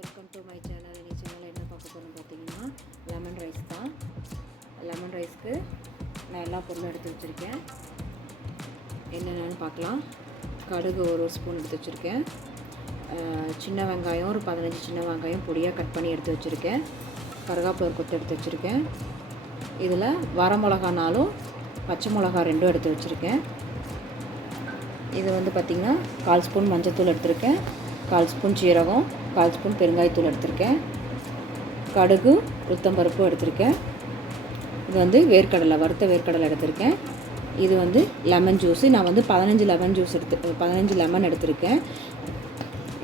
Welcome to my channel. இந்த சேனலில் என்ன பார்க்க போகிறோம்னு பார்த்தீங்கன்னா லெமன் ரைஸ் தான். லெமன் ரைஸ்க்கு நான் எல்லா பொருளும் எடுத்து வச்சுருக்கேன். என்னென்னு பார்க்கலாம். கடுகு ஒரு ஸ்பூன் எடுத்து வச்சுருக்கேன். சின்ன வெங்காயம் ஒரு 15 சின்ன வெங்காயம் பொடியாக கட் பண்ணி எடுத்து வச்சுருக்கேன். கருவேப்பிலை ஒரு கொத்து எடுத்து வச்சுருக்கேன். இதில் வர மிளகா 4 பச்சை மிளகா 2 எடுத்து வச்சுருக்கேன். இது வந்து பார்த்திங்கன்னா 1/4 ஸ்பூன் மஞ்சள்தூள் எடுத்திருக்கேன், 1/4 ஸ்பூன் சீரகம், 1/4 ஸ்பூன் பெருங்காயத்தூள் எடுத்திருக்கேன். கடுகு உளுத்தம்பருப்பு எடுத்திருக்கேன். இது வந்து வேர்க்கடலை, வறுத்த வேர்க்கடலை எடுத்திருக்கேன். இது வந்து லெமன் ஜூஸு. நான் வந்து 15 லெமன் எடுத்திருக்கேன்.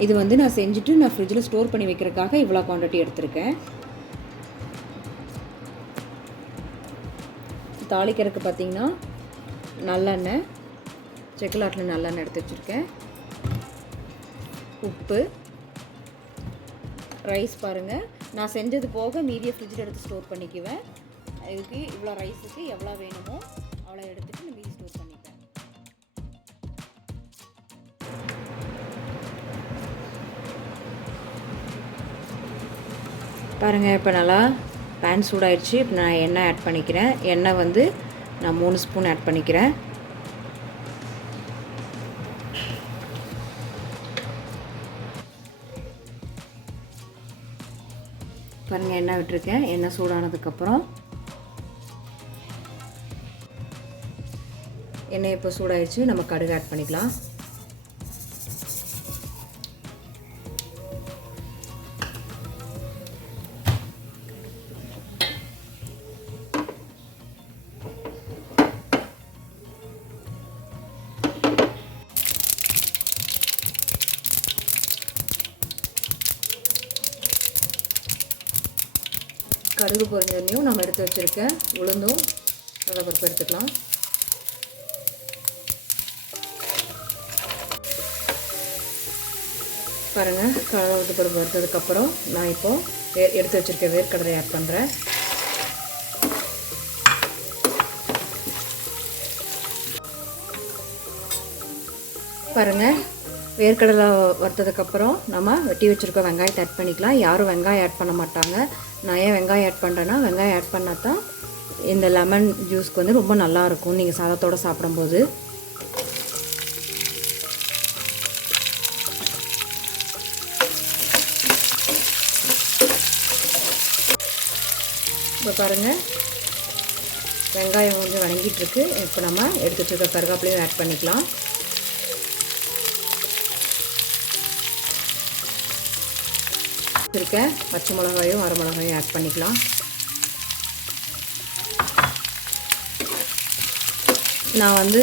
இது வந்து நான் செஞ்சுட்டு நான் ஃப்ரிட்ஜில் ஸ்டோர் பண்ணி வைக்கிறதுக்காக இவ்வளோ குவான்டிட்டி எடுத்திருக்கேன். தாளிக்கிறதுக்கு பார்த்திங்கன்னா நல்லெண்ணெய், செக்குலாட்டில் நல்லெண்ணெய் எடுத்து வச்சுருக்கேன். உப்பு, ரைஸ் பாருங்கள், நான் செஞ்சது போக மீதியை ஃப்ரிட்ஜில் எடுத்து ஸ்டோர் பண்ணிக்குவேன். இதுக்கு இவ்வளோ ரைஸுக்கு எவ்வளோ வேணுமோ அவ்வளோ எடுத்துகிட்டு நான் மீதி ஸ்டோர் பண்ணிப்பேன். பாருங்கள், இப்போ நல்லா பேன் சூடாயிடுச்சு. இப்போ நான் எண்ணெய் ஆட் பண்ணிக்கிறேன். எண்ணெய் வந்து நான் 3 ஸ்பூன் ஆட் பண்ணிக்கிறேன். பாருங்கள், எண்ணெய் விட்டுருக்கேன். எண்ணெய் சூடானதுக்கப்புறம் எண்ணெய் இப்போ சூடாயிடுச்சு. நம்ம கடுகு ஆட் பண்ணிக்கலாம். கடுகு பொரிஞ்சதையும் நம்ம எடுத்து வச்சுருக்கேன் உளுந்தும் கடலைப்பருப்பு எடுத்துக்கலாம். பாருங்கள், கடலைப்பருப்பு வறுத்ததுக்கப்புறம் நான் இப்போது எடுத்து வச்சுருக்க வேர்க்கடலை ஆட் பண்ணுறேன். பாருங்கள், வேர்க்கடலை வறுத்ததுக்கப்புறம் நம்ம வெட்டி வச்சுருக்க வெங்காயத்தை ஆட் பண்ணிக்கலாம். யாரும் வெங்காயம் ஆட் பண்ண மாட்டாங்க. நான் ஏன் வெங்காயம் ஆட் பண்ணுறேன்னா, வெங்காயம் ஆட் பண்ணால் தான் இந்த லெமன் ஜூஸ்க்கு வந்து ரொம்ப நல்லாயிருக்கும் நீங்கள் சாதத்தோடு சாப்பிடும்போது. இப்போ பாருங்கள், வெங்காயம் கொஞ்சம் வணங்கிட்டுருக்கு. இப்போ நம்ம எடுத்து வச்சுருக்க கருவேப்பிலையும் ஆட் பண்ணிக்கலாம். இருக்க பச்சை மிளகாயும் வர மிளகாயும் ஆட் பண்ணிக்கலாம். நான் வந்து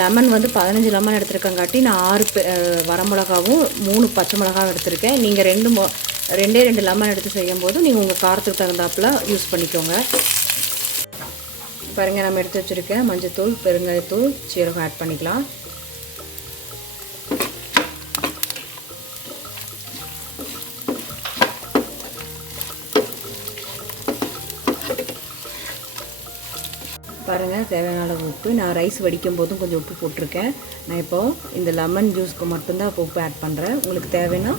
லெமன் வந்து 15 லெமன் எடுத்துருக்கங்காட்டி நான் 6 வர மிளகாவும் 3 பச்சை மிளகாவும் எடுத்திருக்கேன். நீங்கள் 2 லெமன் எடுத்து செய்யும்போது நீங்கள் உங்கள் காரத்துக்கு தகுந்தாப்பில் யூஸ் பண்ணிக்கோங்க. பாருங்கள், நம்ம எடுத்து வச்சுருக்கேன் மஞ்சள்தூள், பெருங்காயத்தூள், சீரகம் ஆட் பண்ணிக்கலாம். பாருங்கள், தேவையான அளவு உப்பு. நான் ரைஸ் வடிக்கும் போதும் கொஞ்சம் உப்பு போட்டிருக்கேன். நான் இப்போது இந்த லெமன் ஜூஸ்க்கு மட்டும்தான் இப்போ உப்பு ஆட் பண்ணுறேன். உங்களுக்கு தேவைன்னா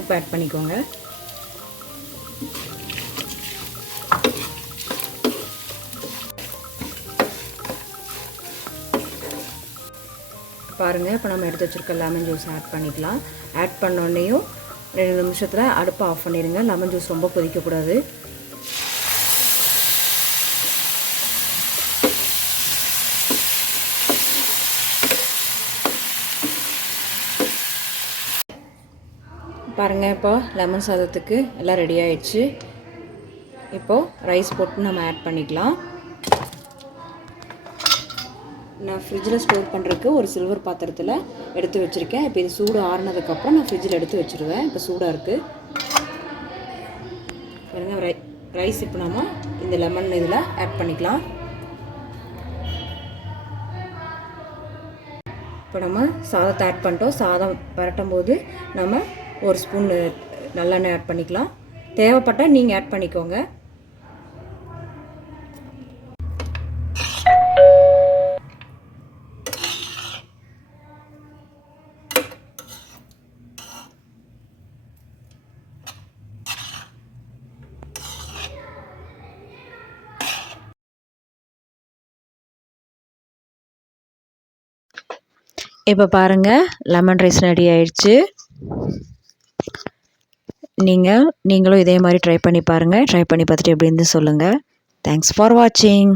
உப்பு ஆட் பண்ணிக்கோங்க. பாருங்கள், இப்போ நம்ம எடுத்து வச்சுருக்க லெமன் ஜூஸ் ஆட் பண்ணிக்கலாம். ஆட் பண்ணோடனேயும் 2 நிமிஷத்தில் அடுப்பை ஆஃப் பண்ணிடுங்க. லெமன் ஜூஸ் ரொம்ப கொதிக்கக்கூடாது. பாருங்கள், இப்போ லெமன் சாதத்துக்கு எல்லாம் ரெடி ஆகிடுச்சு. இப்போது ரைஸ் போட்டு நம்ம ஆட் பண்ணிக்கலாம். நான் ஃப்ரிட்ஜில் ஸ்டோர் பண்ணுறதுக்கு ஒரு சில்வர் பாத்திரத்தில் எடுத்து வச்சுருக்கேன். இப்போ இது சூடு ஆறுனதுக்கப்புறம் நான் ஃப்ரிட்ஜில் எடுத்து வச்சுருவேன். இப்போ சூடாக இருக்குது. பாருங்கள், ரைஸ் இப்போ நம்ம இந்த லெமன் இதில் ஆட் பண்ணிக்கலாம். இப்போ நம்ம சாதத்தை ஆட் பண்ணிட்டோம். சாதம் பரட்டும் போது நம்ம 1 ஸ்பூன் நல்லெண்ணெய் ஆட் பண்ணிக்கலாம். தேவைப்பட்டால் நீங்கள் ஆட் பண்ணிக்கோங்க. இப்போ பாருங்கள், லெமன் ரைஸ் ரெடி ஆயிடுச்சு. நீங்களும் இதே மாதிரி ட்ரை பண்ணி பாருங்கள். ட்ரை பண்ணி பார்த்துட்டு எப்படி இருந்து சொல்லுங்கள். தேங்க்ஸ் ஃபார் வாட்சிங்.